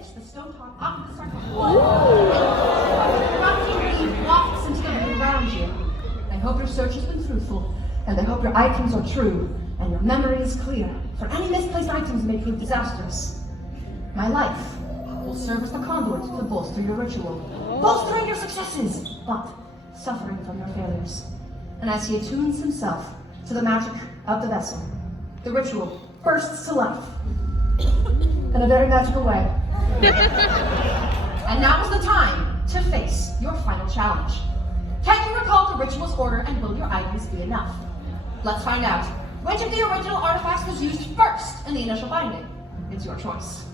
lifts the stone top off of the sarcophagus. The erupting beam wafts into the room around you. I hope your search has been fruitful, and I hope your items are true, and your memory is clear, for any misplaced items may prove disastrous. My life will serve as the conduit to bolster your ritual, bolstering your successes, but suffering from your failures. And as he attunes himself to the magic of the vessel, the ritual bursts to life in a very magical way. And now is the time to face your final challenge. Can you recall the ritual's order, and will your items be enough? Let's find out. Which of the original artifacts was used first in the initial binding? It's your choice.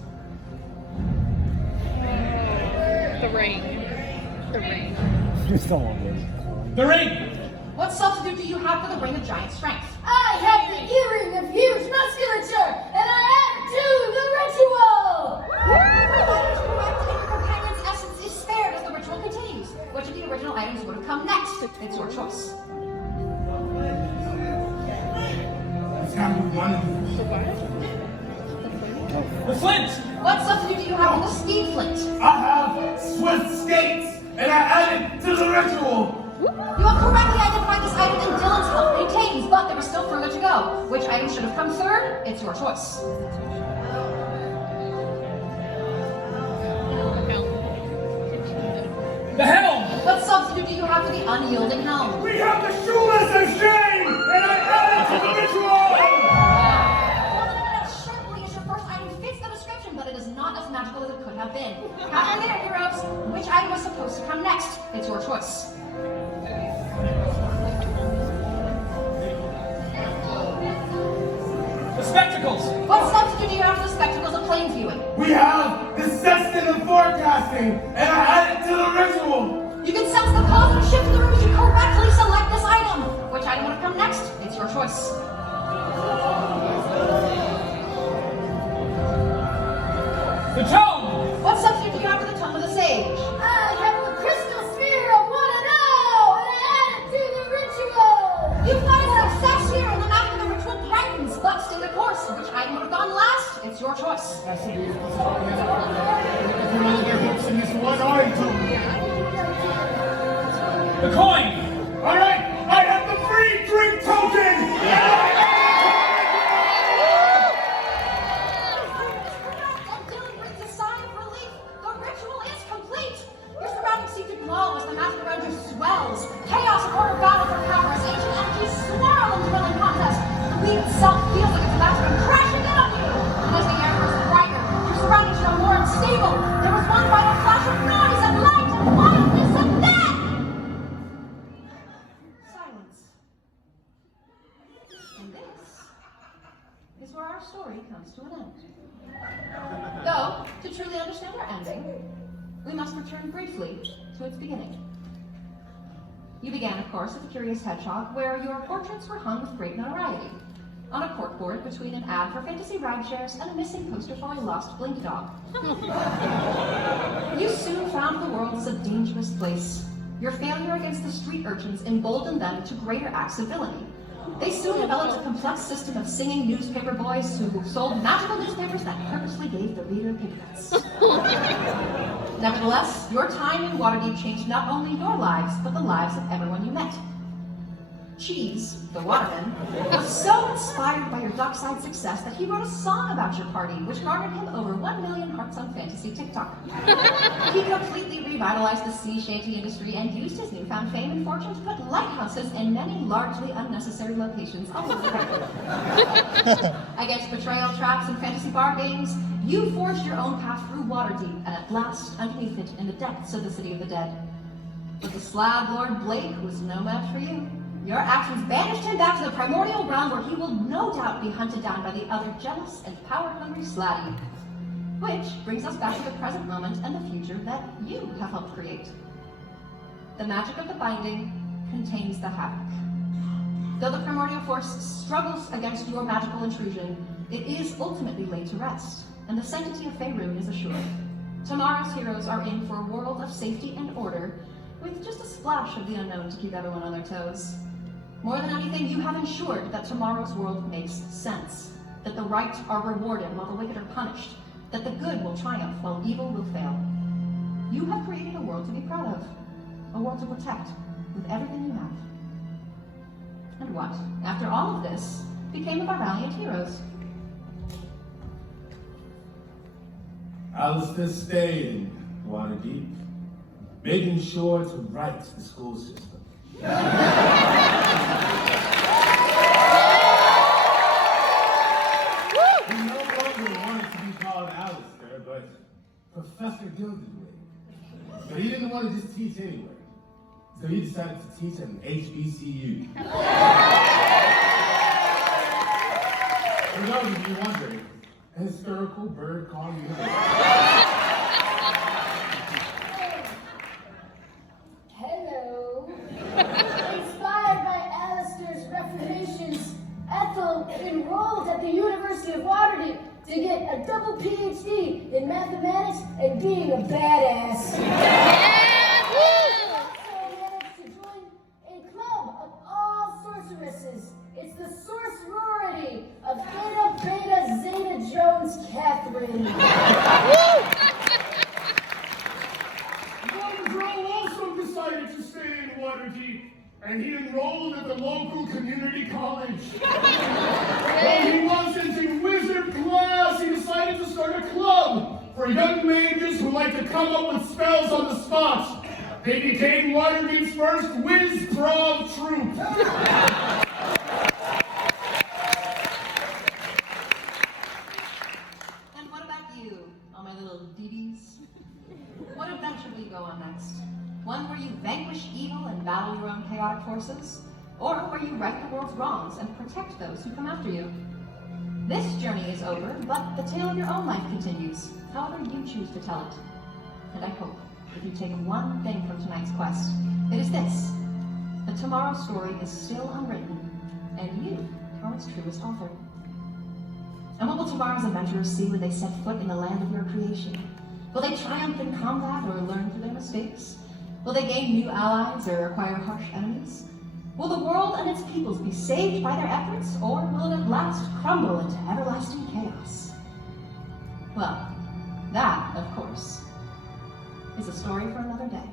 The ring. The ring. The ring! What substitute do you have for the ring of giant strength? I have the earring of huge musculature, and I add it to the ritual! That is correct, and your companion's essence is spared as the ritual continues. Which of the original items would have come next? It's your choice. It's gotta be one. The flint! What substitute do you have for the speed flint? I have swift skates, and I add it to the ritual. You have correctly identified this item in Dylan's health maintains, but there is still further to go. Which item should have come third? It's your choice. The helm! What substitute do you have for the unyielding helm? We have the shoeless of shame, and I add it to the ritual. Sharply as your first item fits the description, but it is not as magical as it could have been. Calculator heroes, which item was supposed to come next? It's your choice. The spectacles! What substitute do you have for the spectacles of plane viewing? We have the sextant of forecasting, and I add it to the ritual. You can sense the cosmic shift in the room as you correctly select this item. Which item would have come next? It's your choice. The tome! What substitute do you have for the tome of the sage? I have the crystal sphere of one and all, and I add it to the ritual! You've got a success here, and the magic of the ritual brightens, but stay the course. Which item would have gone last? It's your choice. Cassidy is one of their hooks in this one item. The coin! Alright, I have the free drink token! And Dylan brings a sigh of relief. The ritual is complete. Your surroundings seem to glow as the magic around you swells. Chaos and order battle for power as ancient energies swirl in dwelling contest. The weed itself feels like it's about to come crashing in on you. And as the air grows brighter, your surroundings grow more unstable. There was one final flash of noise and light and wildness, and then silence. And this is where our story comes to an end. Though, to truly understand our ending, we must return briefly to its beginning. You began, of course, as a curious hedgehog, where your portraits were hung with great notoriety, on a corkboard between an ad for fantasy ride shares and a missing poster for a lost blink dog. You soon found the world as a dangerous place. Your failure against the street urchins emboldened them to greater acts of villainy. They soon developed a complex system of singing newspaper boys who sold magical newspapers that purposely gave the reader paperbacks. Nevertheless, your time in Waterdeep changed not only your lives, but the lives of everyone you met. Cheese, the waterman, was so inspired by your dockside success that he wrote a song about your party, which garnered him over 1 million hearts on fantasy TikTok. He completely revitalized the sea shanty industry and used his newfound fame and fortune to put lighthouses in many largely unnecessary locations all over the country. Against betrayal traps and fantasy bar games, you forged your own path through Waterdeep, and at last, underneath it, in the depths of the City of the Dead. But the Slab Lord Blake was no match for you. Your actions banished him back to the primordial realm, where he will no doubt be hunted down by the other jealous and power-hungry Slatty. Which brings us back to the present moment and the future that you have helped create. The magic of the binding contains the havoc. Though the primordial force struggles against your magical intrusion, it is ultimately laid to rest, and the sanctity of Faerun is assured. Tomorrow's heroes are in for a world of safety and order, with just a splash of the unknown to keep everyone on their toes. More than anything, you have ensured that tomorrow's world makes sense, that the right are rewarded while the wicked are punished, that the good will triumph while evil to be proud of, a world to protect with everything you have. And what, after all of this, became of our valiant heroes? Alistair stayed in Waterdeep, making sure to right the school system. He no longer wanted to be called Alistair, but Professor Gilderoy. But he didn't want to just teach anywhere. So he decided to teach at an HBCU. For those of you wondering, a historical bird calling university. Hello. Inspired by Alistair's reformations, Ethel enrolled at the University of Waterdeep to get a double PhD in mathematics and being a badass. It's the sorcerory of Theta Beta Zeta Jones Catherine. Monroe also decided to stay in Waterdeep, and he enrolled at the local community college. While he wasn't in wizard class, he decided to start a club for young mages who like to come up with spells on the spot. They became Waterdeep's first Whiz-Prov troupe. And what about you, all my little DBs? What adventure will you go on next? One where you vanquish evil and battle your own chaotic forces? Or where you right the world's wrongs and protect those who come after you? This journey is over, but the tale of your own life continues, however you choose to tell it. And I hope, if you take one thing from tonight's quest, it is this: that tomorrow's story is still unwritten, and you are its truest author. And what will tomorrow's adventurers see when they set foot in the land of your creation? Will they triumph in combat or learn through their mistakes? Will they gain new allies or acquire harsh enemies? Will the world and its peoples be saved by their efforts, or will it at last crumble into everlasting chaos? Well, that, of course, is a story for another day.